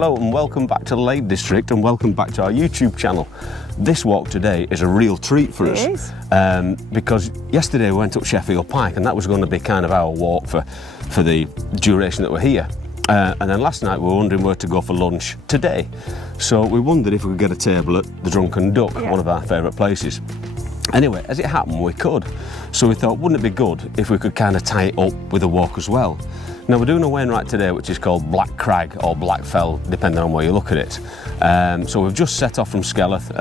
Hello and welcome back to the Lake District and welcome back to our YouTube channel. This walk today is a real treat for us. It is. Because yesterday we went up Sheffield Pike and that was going to be kind of our walk for the duration that we're here. And then last night we were wondering where to go for lunch today. So we wondered if we could get a table at the Drunken Duck, one of our favourite places. Anyway, as it happened, we could. So we thought, wouldn't it be good if we could kind of tie it up with a walk as well? Now we're doing a wainwright today, which is called Black Crag or Black Fell, depending on where you look at it. So we've just set off from Skelwith.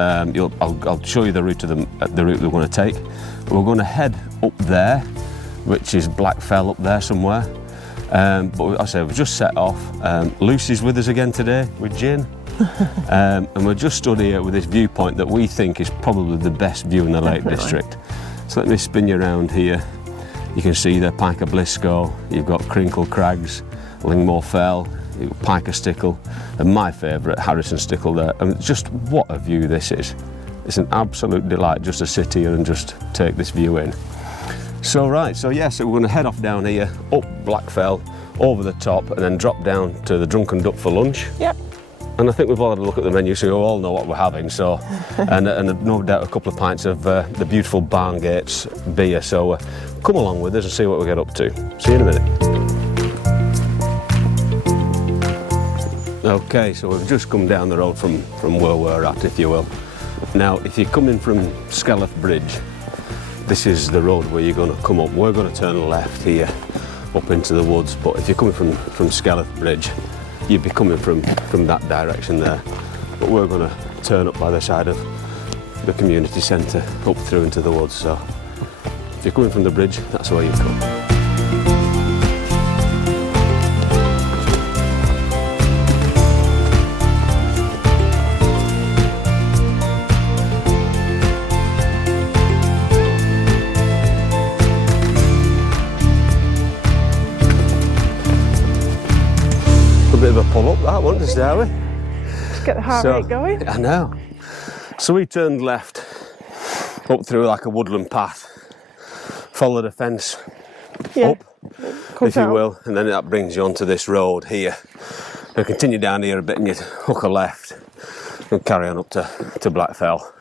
I'll show you the route we're going to take. We're going to head up there, which is Black Fell up there somewhere. But I say we've just set off. Lucy's with us again today with Gin. And we're just stood here with this viewpoint that we think is probably the best view in the Lake District. So let me spin you around here. You can see the Pike of Blisco, you've got Crinkle Crags, Lingmore Fell, you've got Pike of Stickle, and my favourite, Harrison Stickle there. I mean, just what a view this is. It's an absolute delight just to sit here and just take this view in. So we're going to head off down here, up Black Fell, over the top, and then drop down to the Drunken Duck for lunch. Yep. And I think we've all had a look at the menu, so we all know what we're having. So, and no doubt a couple of pints of the beautiful Barngates beer. So come along with us and see what we get up to. See you in a minute. Okay, so we've just come down the road from where we're at, if you will. Now, if you're coming from Skelwith Bridge, this is the road where you're going to come up. We're going to turn left here, up into the woods. But if you're coming from Skelwith Bridge, you'd be coming from that direction there. But we're going to turn up by the side of the community centre, up through into the woods. So if you're coming from the bridge, that's where you come. Bit of a pull up that one to start with. Just get the heart rate going. I know. So we turned left up through like a woodland path, followed a fence up, if you will, and then that brings you onto this road here. And continue down here a bit and you hook a left and carry on up to Black Fell.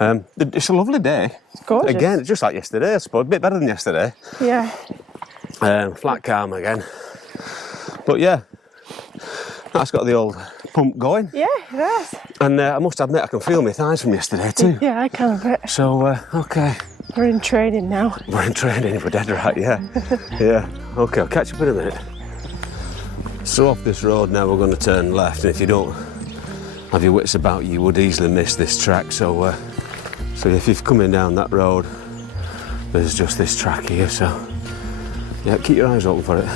It's a lovely day. It's gorgeous. Again, just like yesterday, I suppose, a bit better than yesterday. Yeah. Flat calm again. But yeah, that's got the old pump going. Yeah, it has. And I must admit, I can feel my thighs from yesterday too. Yeah, I can a bit. So, okay. We're in training now. We're in training, we're dead right, yeah. Yeah, okay, I'll catch you up in a minute. So off this road now, we're going to turn left, and if you don't have your wits about you, would easily miss this track. So if you're coming down that road, there's just this track here, so yeah, keep your eyes open for it.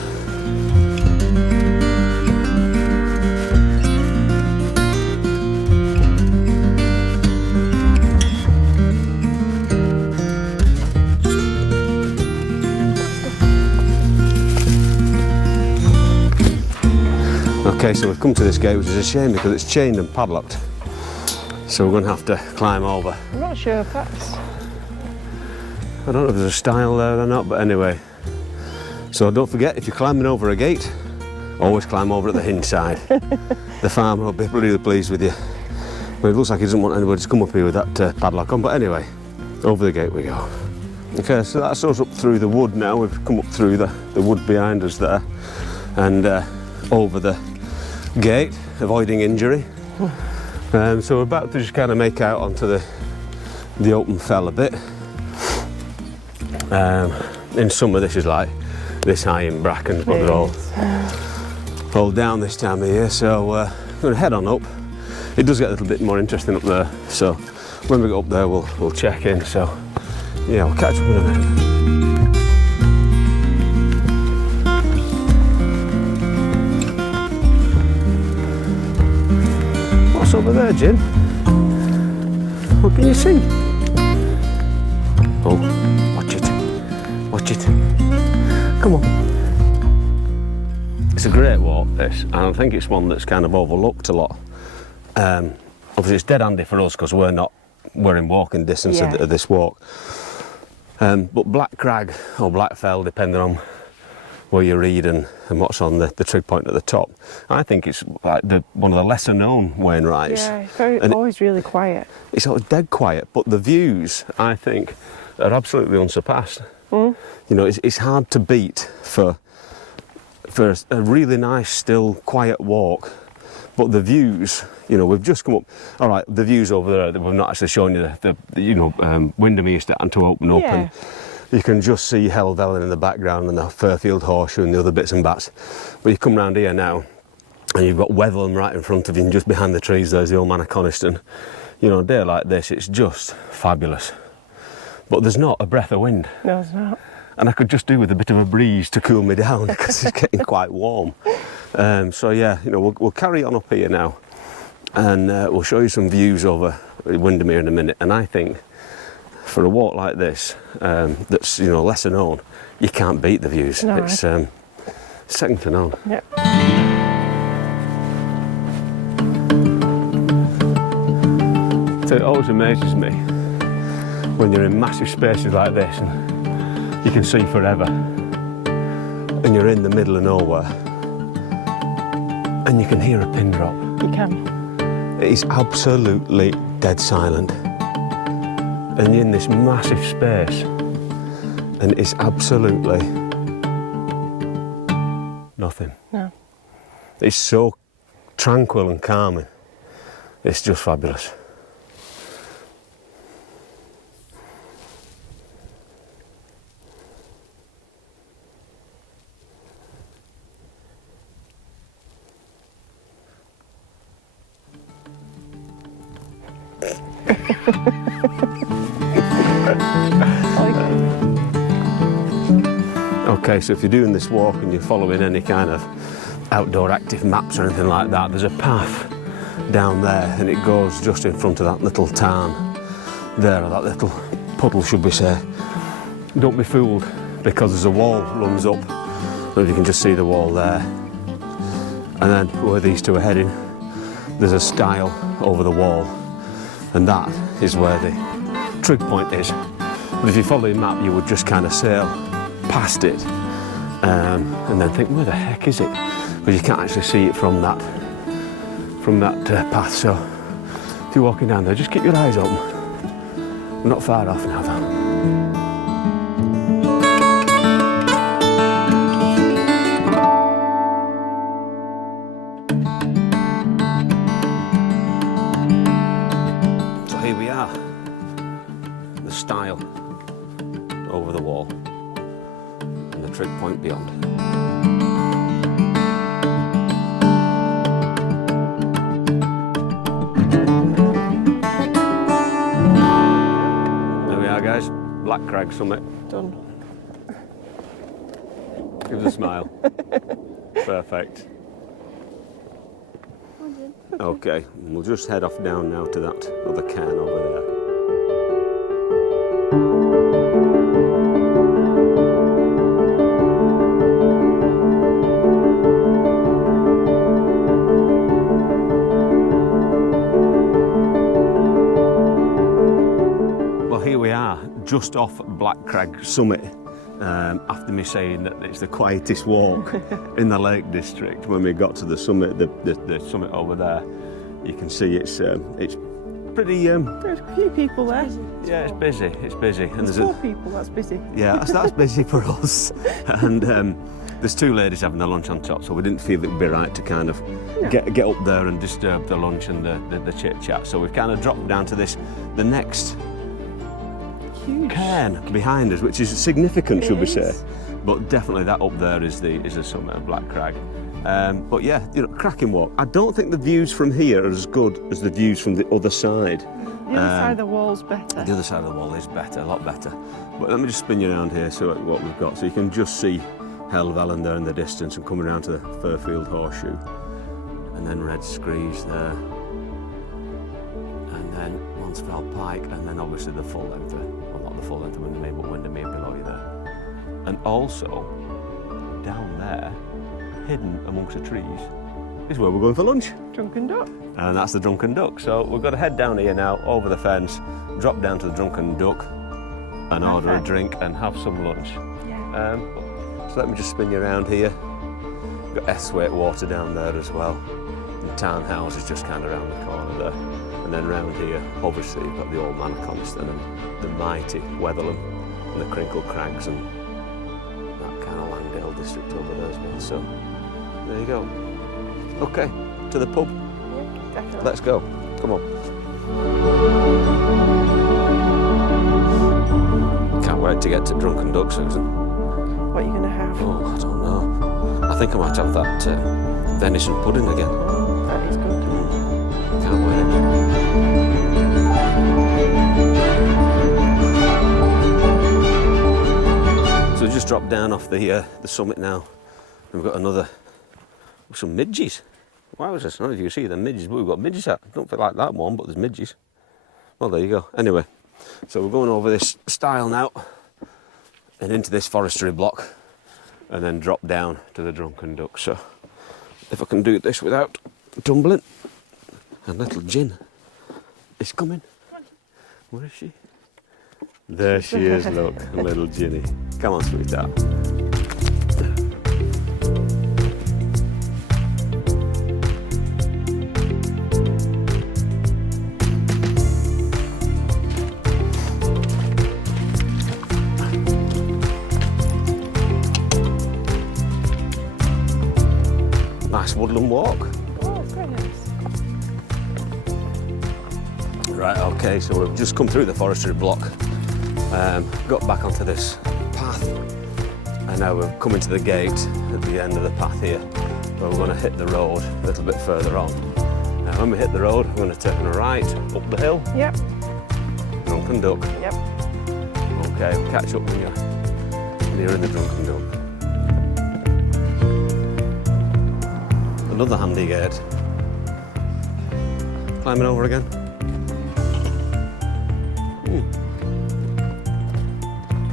Okay, so we've come to this gate, which is a shame because it's chained and padlocked. So we're going to have to climb over. I'm not sure if that's... I don't know if there's a stile there or not, but anyway. So don't forget, if you're climbing over a gate, always climb over at the hinge side. The farmer will be really pleased with you. But it looks like he doesn't want anybody to come up here with that padlock on, but anyway, over the gate we go. Okay, so that's us up through the wood now. We've come up through the wood behind us there and over the gate, avoiding injury. So we're about to just kind of make out onto the open fell a bit. In summer this is like this high in brackens, but they're all down this time of year, so we're going to head on up. It does get a little bit more interesting up there, so when we get up there we'll check in. So yeah, we'll catch up in a minute. Over there, Jim. What can you see? Oh, watch it. Watch it. Come on. It's a great walk, this, and I think it's one that's kind of overlooked a lot. Obviously, it's dead handy for us because we're in walking distance of this walk. But Black Crag or Black Fell, depending on where you read and what's on the trig point at the top. I think it's like one of the lesser known Wainwrights. Yeah, it's always really quiet. It's always dead quiet, but the views, I think, are absolutely unsurpassed. You know, it's hard to beat for a really nice, still, quiet walk. But the views, you know, we've just come up. All right, the views over there. We've not actually shown you the Windermere starting to open up, and you can just see Helvellyn in the background and the Fairfield Horseshoe and the other bits and bats. But you come round here now, and you've got Wetherlam right in front of you, and just behind the trees there's the old man of Coniston. You know, a day like this, it's just fabulous. But there's not a breath of wind. No, it's not. And I could just do with a bit of a breeze to cool me down because it's getting quite warm. So yeah, you know, we'll carry on up here now, and we'll show you some views over Windermere in a minute. And I think for a walk like this, that's, you know, lesser known, you can't beat the views. No, it's second to none. Yep. So it always amazes me when you're in massive spaces like this and you can see forever, and you're in the middle of nowhere, and you can hear a pin drop. You can. It is absolutely dead silent, and you're in this massive space, and it's absolutely nothing. No. It's so tranquil and calming. It's just fabulous. Okay, so if you're doing this walk and you're following any kind of outdoor active maps or anything like that, there's a path down there and it goes just in front of that little tarn there, or that little puddle, should we say. Don't be fooled, because there's a wall runs up, and you can just see the wall there. And then where these two are heading, there's a stile over the wall, and that is where the trig point is. But if you follow your map, you would just kind of sail past it and then think, where the heck is it? Because you can't actually see it from that path. So if you're walking down there, just keep your eyes open. We're not far off now though. So here we are, the stile over the wall and the trig point beyond. There we are, guys, Black Crag summit. Done. Give us a smile. Perfect. Okay, we'll just head off down now to that other cairn over there. Well, here we are, just off Black Crag summit. After me saying that it's the quietest walk in the Lake District, when we got to the summit, the summit over there, you can see it's pretty. There's a few people there. Yeah, it's busy. It's busy. And There's 4 people. That's busy. Yeah, that's busy for us. And there's 2 ladies having their lunch on top, so we didn't feel it would be right to kind of get up there and disturb the lunch and the chit chat. So we've kind of dropped down to the next cairn behind us, which is significant, should we say? But definitely that up there is the summit of Black Crag. But yeah, you know, cracking walk. I don't think the views from here are as good as the views from the other side. The other side of the wall's better. The other side of the wall is better, a lot better. But let me just spin you around here, so what we've got. So you can just see Helvellyn there in the distance and coming around to the Fairfield Horseshoe. And then Red Screes there. And then Sheffield Pike, and then obviously the full length, well, not the full length of Windermere, but Windermere below you there. And also, down there, hidden amongst the trees, is where we're going for lunch. Drunken Duck. And that's the Drunken Duck. So we've got to head down here now, over the fence, drop down to the Drunken Duck and order a drink and have some lunch. Yeah. So let me just spin you around here. We've got Esthwaite Water down there as well. The townhouse is just kind of around the corner there. And then round here, obviously, you've got the old man of Coniston and the mighty Weatherlam and the Crinkle Crags and that kind of Langdale district over there as well. So there you go. Okay, to the pub. Yeah, definitely. Let's go. Come on. Can't wait to get to Drunken Duck, Susan. What are you going to have? Oh, I don't know. I think I might have that venison pudding again. That is good. Can't wait. So we just dropped down off the summit now. And we've got some midges. Wow, is this? I don't know if you can see the midges, but we've got midges out. I don't feel like that one, but there's midges. Well, there you go. Anyway, so we're going over this stile now and into this forestry block and then drop down to the Drunken Duck. So if I can do this without tumbling. And little Gin is coming. Where is she? There she is, look, little Ginny. Come on, sweetheart. Nice woodland walk. Oh, it's very nice. Right, okay, so we've just come through the forestry block, got back onto this path, and now we're coming to the gate at the end of the path here, where we're going to hit the road a little bit further on. Now, when we hit the road, we're going to turn a right up the hill. Yep. Drunken Duck. Yep. Okay, we'll catch up when you're in the Drunken Duck. Another handy gate. Climbing over again.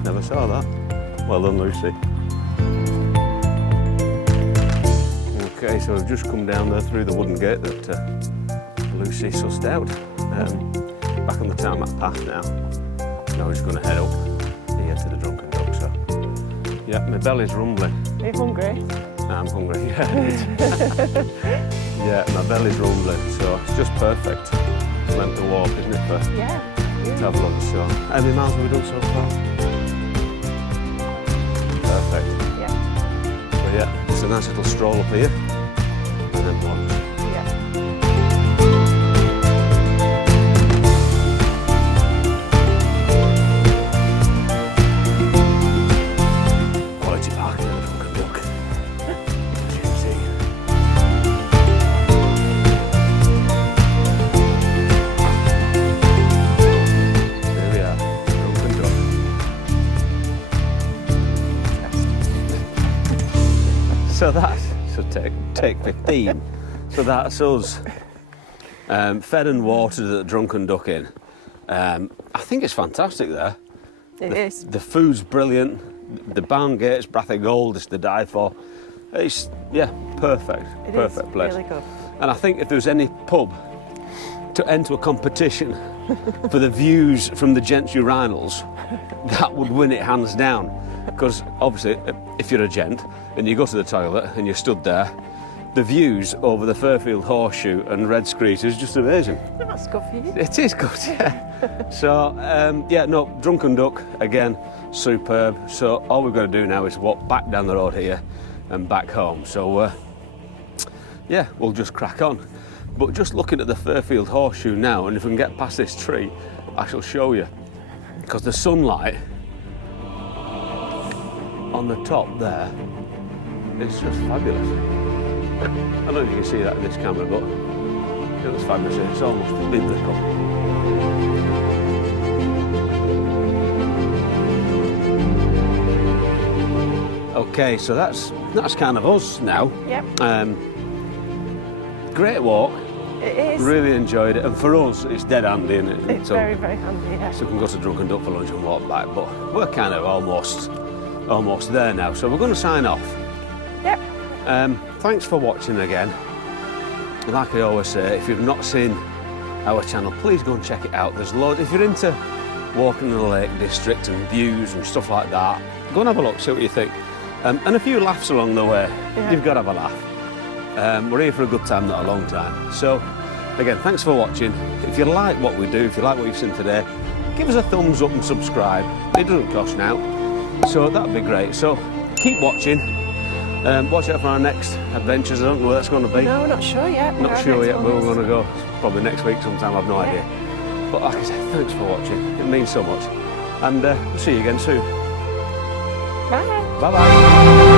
Never saw that. Well done, Lucy. Okay, so we've just come down there through the wooden gate that Lucy sussed out. Back on the tarmac path now. Now we're just going to head up here to the Drunken Duck. So, yeah, my belly's rumbling. Are you hungry? I'm hungry, yeah. Yeah, my belly's rumbling, so it's just perfect length of walk, isn't it, for to have lunch. So, how many miles have we done so far? Perfect. Yeah. So yeah, it's a nice little stroll up here, and then lunch. Quality parking at the Drunken Duck, as you can see. There we are, Drunken Duck. So that's, take 15. So that's us fed and watered at the Drunken Duck Inn. I think it's fantastic there. It is. The food's brilliant. The barn gate's Brathay Gold is to die for. It's, yeah, perfect. It perfect is place. really good. And I think if there was any pub to enter a competition for the views from the gents' urinals, that would win it hands down. Because obviously, if you're a gent and you go to the toilet and you're stood there, the views over the Fairfield Horseshoe and Red Screet is just amazing. That's good for you. It is good, yeah. So, yeah, no, Drunken Duck, again, superb. So all we've got to do now is walk back down the road here and back home. So, yeah, we'll just crack on. But just looking at the Fairfield Horseshoe now, and if we can get past this tree, I shall show you. Because the sunlight on the top there, it's just fabulous. I don't know if you can see that in this camera, but it looks fabulous. It's almost biblical. Okay, so that's kind of us now. Yep. Great walk. It is. Really enjoyed it, and for us, it's dead handy, isn't it? It's very, very handy, yeah. So we can go to Drunken Duck for lunch and walk back, but we're kind of almost there now. So we're going to sign off. Yep. Thanks for watching again. Like I always say, if you've not seen our channel, please go and check it out. There's loads. If you're into walking in the Lake District and views and stuff like that, go and have a look, see what you think. and a few laughs along the way. Yeah. You've got to have a laugh. We're here for a good time, not a long time. So, again, thanks for watching. If you like what we do, if you like what you've seen today, give us a thumbs up and subscribe. It doesn't cost now, so that'd be great. So, keep watching. Watch out for our next adventures. I don't know where that's going to be. No, we're not sure yet. Not sure yet, but we're going to go probably next week sometime. I've no idea. But like I said, thanks for watching. It means so much. And we'll see you again soon. Bye. Bye-bye.